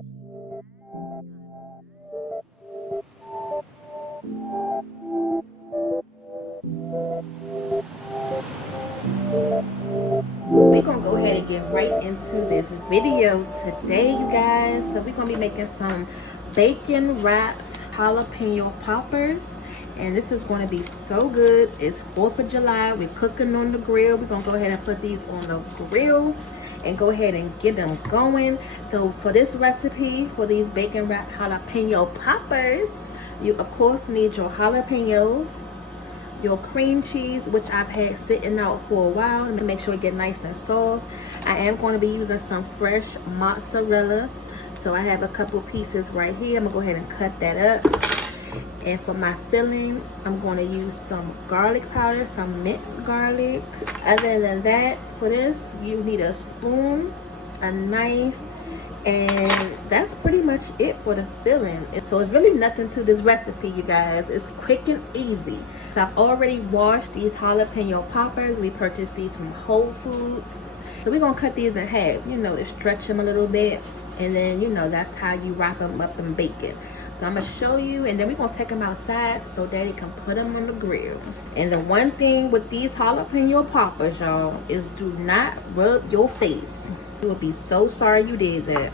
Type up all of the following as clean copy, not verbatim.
We're gonna go ahead and get right into this video today, you guys. So we're gonna be making some bacon wrapped jalapeno poppers, and this is going to be so good. It's 4th of July. We're cooking on the grill. We're gonna go ahead and put these on the grill and go ahead and get them going. So for this recipe, for these bacon wrapped jalapeno poppers, you of course need your jalapenos, your cream cheese, which I've had sitting out for a while to make sure it get nice and soft. I am going to be using some fresh mozzarella, so I have a couple pieces right here. I'm gonna go ahead and cut that up. And for my filling, I'm going to use some garlic powder, some minced garlic. Other than that, for this you need a spoon, a knife, and that's pretty much it for the filling. So it's really nothing to this recipe, you guys. It's quick and easy. So I've already washed these jalapeno poppers. We purchased these from Whole Foods. So we're gonna cut these in half, you know, to stretch them a little bit, and then, you know, that's how you wrap them up in bacon. So I'm gonna show you, and then we're gonna take them outside so Daddy can put them on the grill. And the one thing with these jalapeno poppers, y'all, is do not rub your face. You will be so sorry you did that.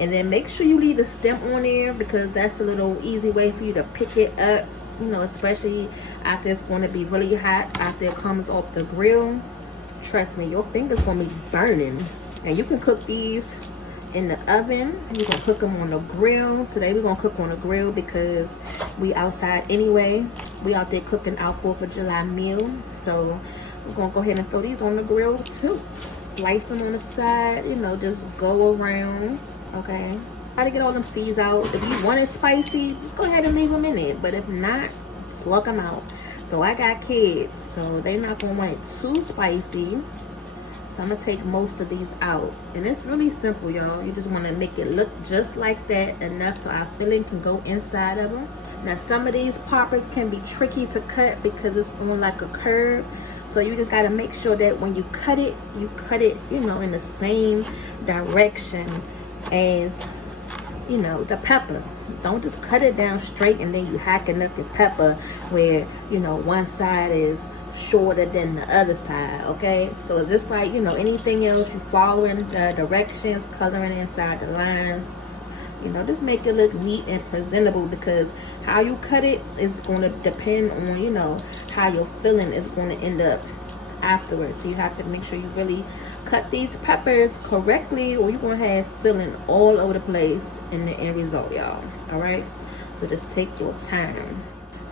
And then make sure you leave the stem on there, because that's a little easy way for you to pick it up, you know, especially after it's going to be really hot after it comes off the grill. Trust me, your finger's gonna be burning. And you can cook these in the oven. You can cook them on the grill. Today we're gonna cook on the grill because we outside anyway. We out there cooking our 4th of July meal. So we're gonna go ahead and throw these on the grill too. Slice them on the side, you know, just go around. Okay, try to get all them seeds out. If you want it spicy, just go ahead and leave them in it, but if not, pluck them out. So I got kids, so they're not gonna want it too spicy, so I'm gonna take most of these out. And it's really simple, y'all. You just want to make it look just like that, enough so our filling can go inside of them. Now some of these poppers can be tricky to cut because it's on like a curve, so you just got to make sure that when you cut it, you know, in the same direction as, you know, the pepper. Don't just cut it down straight and then you hacking up your pepper where, you know, one side is shorter than the other side. Okay, so it's just like, you know, anything else, you following the directions, coloring inside the lines, you know, just make it look neat and presentable, because how you cut it is going to depend on, you know, how your filling is going to end up afterwards. So you have to make sure you really cut these peppers correctly, or you're going to have filling all over the place in the end result, y'all. All right, so just take your time.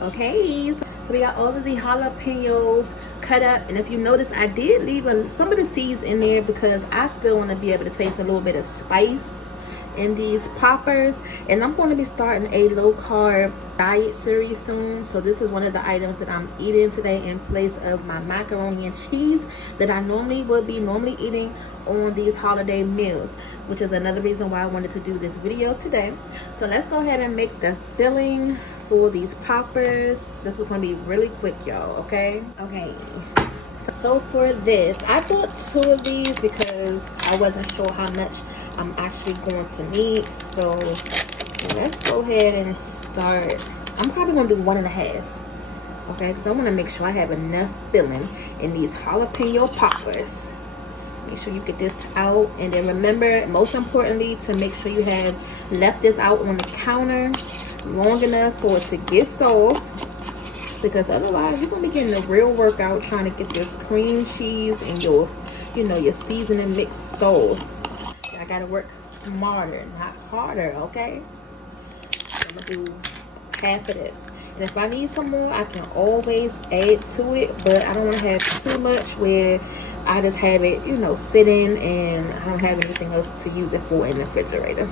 Okay, so we got all of the jalapenos cut up, and if you notice, I did leave some of the seeds in there because I still want to be able to taste a little bit of spice in these poppers. And I'm going to be starting a low carb diet series soon, so this is one of the items that I'm eating today in place of my macaroni and cheese that I would be eating on these holiday meals, which is another reason why I wanted to do this video today. So let's go ahead and make the filling for these poppers. This is going to be really quick, y'all. Okay, so for this, I bought 2 of these because I wasn't sure how much I'm actually going to need. So let's go ahead and start. I'm probably going to do 1.5, okay, because I want to make sure I have enough filling in these jalapeno poppers. Make sure you get this out, and then remember, most importantly, to make sure you have left this out on the counter long enough for it to get soft, because otherwise you're gonna be getting a real workout trying to get this cream cheese and your, you know, your seasoning mix soft. I gotta work smarter, not harder. Okay, so I'm gonna do half of this, and if I need some more, I can always add to it, but I don't want to have too much where I just have it, you know, sitting and I don't have anything else to use it for in the refrigerator.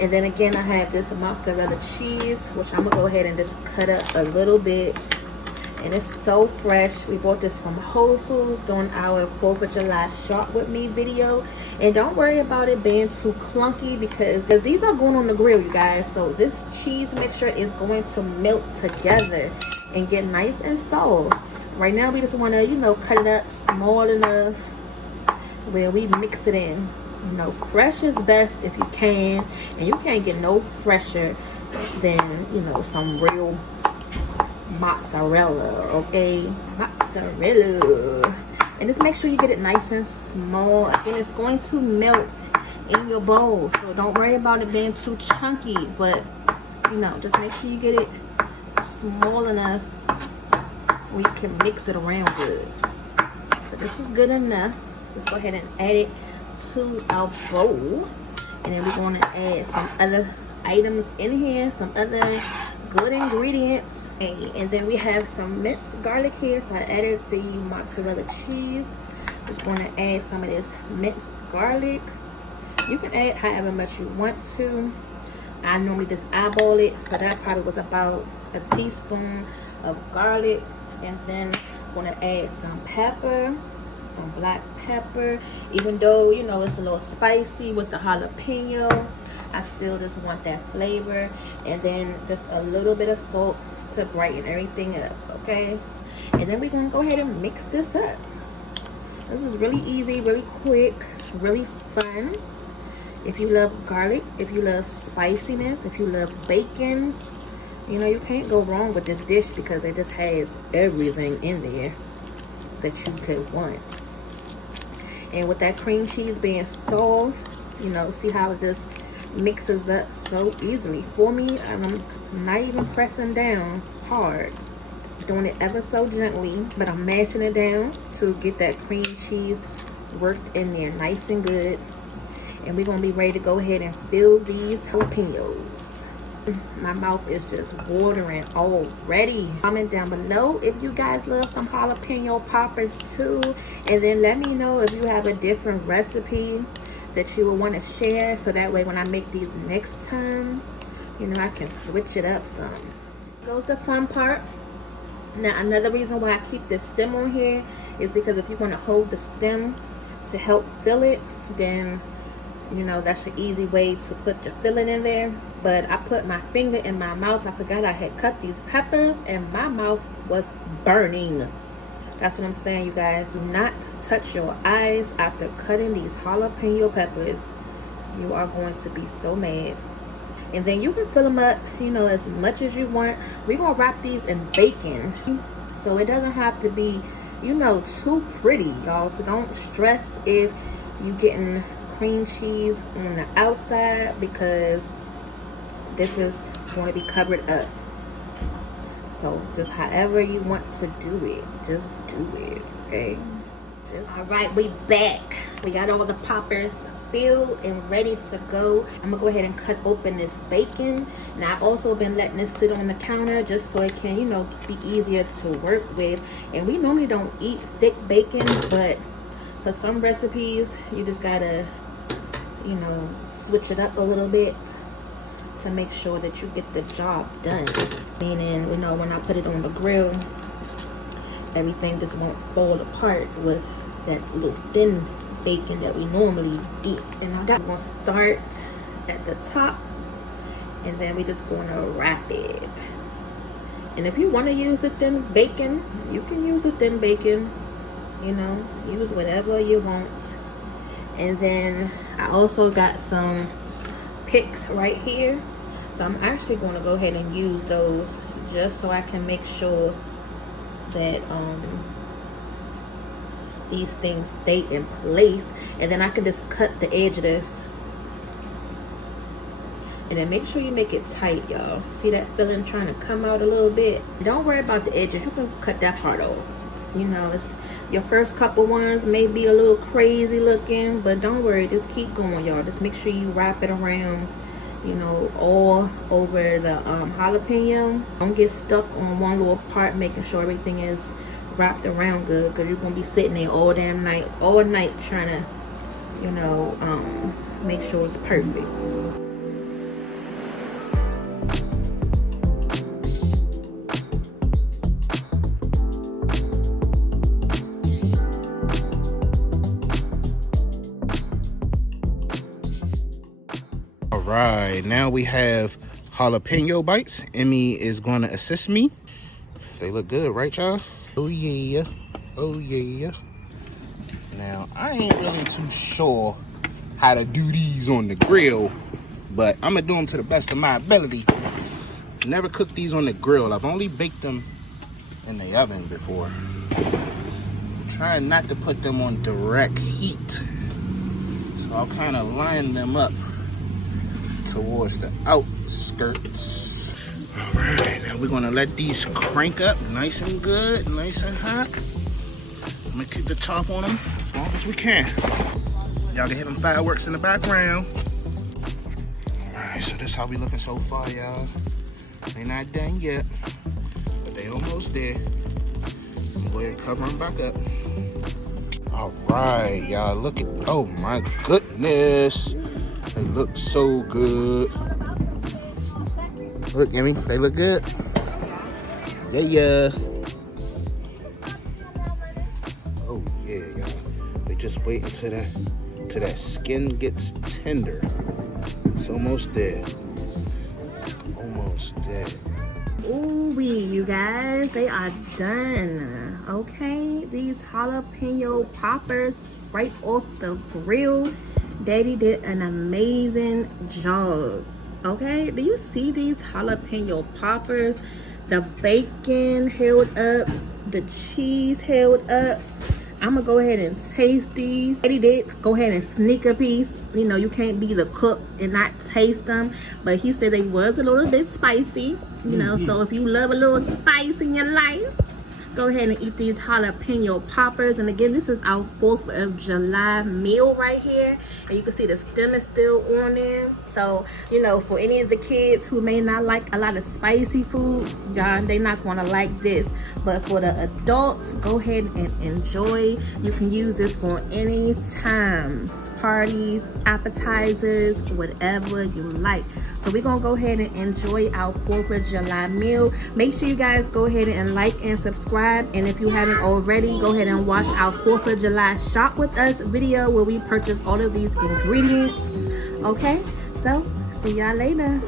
And then again, I have this mozzarella cheese, which I'm gonna go ahead and just cut up a little bit. And it's so fresh. We bought this from Whole Foods during our 4th of July shop with me video. And don't worry about it being too clunky, because these are going on the grill, you guys. So this cheese mixture is going to melt together and get nice and soft. Right now, we just want to, you know, cut it up small enough where we mix it in You know, fresh is best if you can, and you can't get no fresher than, you know, some real mozzarella, okay? Mozzarella. And just make sure you get it nice and small. Again, it's going to melt in your bowl, so don't worry about it being too chunky, but you know, just make sure you get it small enough where you can mix it around good. So this is good enough. So let's go ahead and add it to our bowl, and then we're going to add some other items in here, some other good ingredients. Okay, and then we have some minced garlic here, so I added the mozzarella cheese. I'm just going to add some of this minced garlic. You can add however much you want to. I normally just eyeball it, so that probably was about a teaspoon of garlic. And then I'm going to add some pepper, some black pepper. Even though, you know, it's a little spicy with the jalapeno, I still just want that flavor. And then just a little bit of salt to brighten everything up, okay? And then we're going to go ahead and mix this up. This is really easy, really quick, really fun. If you love garlic, if you love spiciness, if you love bacon, you know, you can't go wrong with this dish because it just has everything in there that you could want. And with that cream cheese being soft, you know, see how it just mixes up so easily for me. I'm not even pressing down hard, doing it ever so gently, but I'm mashing it down to get that cream cheese worked in there nice and good. And we're gonna be ready to go ahead and fill these jalapenos. My mouth is just watering already. Comment down below if you guys love some jalapeno poppers too, and then let me know if you have a different recipe that you would want to share, so that way when I make these next time, you know, I can switch it up some. Goes the fun part. Now another reason why I keep this stem on here is because if you want to hold the stem to help fill it, then you know, that's an easy way to put the filling in there. But I put my finger in my mouth. I forgot I had cut these peppers and my mouth was burning. That's what I'm saying, you guys. Do not touch your eyes after cutting these jalapeno peppers. You are going to be so mad. And then you can fill them up, you know, as much as you want. We're going to wrap these in bacon, so it doesn't have to be, you know, too pretty, y'all. So don't stress if you're getting cream cheese on the outside, because this is going to be covered up. So just however you want to do it, just do it, okay? All right, we back. We got all the poppers filled and ready to go. I'm gonna go ahead and cut open this bacon. Now I've also been letting this sit on the counter just so it can, you know, be easier to work with. And we normally don't eat thick bacon, but for some recipes you just gotta, you know, switch it up a little bit to make sure that you get the job done. Meaning, you know, when I put it on the grill, everything just won't fall apart with that little thin bacon that we normally dip. And I'm gonna start at the top, and then we're just gonna wrap it. And if you want to use the thin bacon, you can use the thin bacon, you know, use whatever you want. And then I also got some picks right here, so I'm actually going to go ahead and use those just so I can make sure that these things stay in place. And then I can just cut the edge of this, and then make sure you make it tight, y'all. See that filling trying to come out a little bit? Don't worry about the edges, you can cut that part off. You know, it's your first couple ones may be a little crazy looking, but don't worry, just keep going, y'all. Just make sure you wrap it around, you know, all over the jalapeno. Don't get stuck on one little part, making sure everything is wrapped around good, because you're gonna be sitting there all night trying to, you know, make sure it's perfect. Right, now we have jalapeno bites. Emmy is going to assist me. They look good, right, y'all? Oh yeah, oh yeah. Now I ain't really too sure how to do these on the grill, but I'm gonna do them to the best of my ability. Never cooked these on the grill. I've only baked them in the oven before. I'm trying not to put them on direct heat, so I'll kind of line them up towards the outskirts. All right, now we're gonna let these crank up nice and good, nice and hot. I'm gonna keep the top on them as long as we can. Y'all can hear them fireworks in the background. All right, so this how we looking so far, y'all. They not done yet, but they almost there. I'm gonna go ahead and cover them back up. All right, y'all, look at, oh my goodness. They look so good. Look, Gimme, they look good. Yeah. Oh yeah, y'all. They just wait until that skin gets tender. It's almost there. Almost there. Ooh-wee, you guys, they are done. Okay, these jalapeno poppers right off the grill. Daddy did an amazing job. Okay, do you see these jalapeno poppers? The bacon held up, the cheese held up. I'm gonna go ahead and taste these. Daddy did go ahead and sneak a piece. You know, you can't be the cook and not taste them, but he said they was a little bit spicy, you know. So if you love a little spice in your life, go ahead and eat these jalapeno poppers. And again, this is our 4th of July meal right here, and you can see the stem is still on there. So, you know, for any of the kids who may not like a lot of spicy food, y'all, they not gonna like this. But for the adults, go ahead and enjoy. You can use this for any time, parties, appetizers, whatever you like. So we're gonna go ahead and enjoy our 4th of July meal. Make sure you guys go ahead and like and subscribe, and if you haven't already, go ahead and watch our 4th of July shop with us video where we purchased all of these ingredients. Okay, so see y'all later.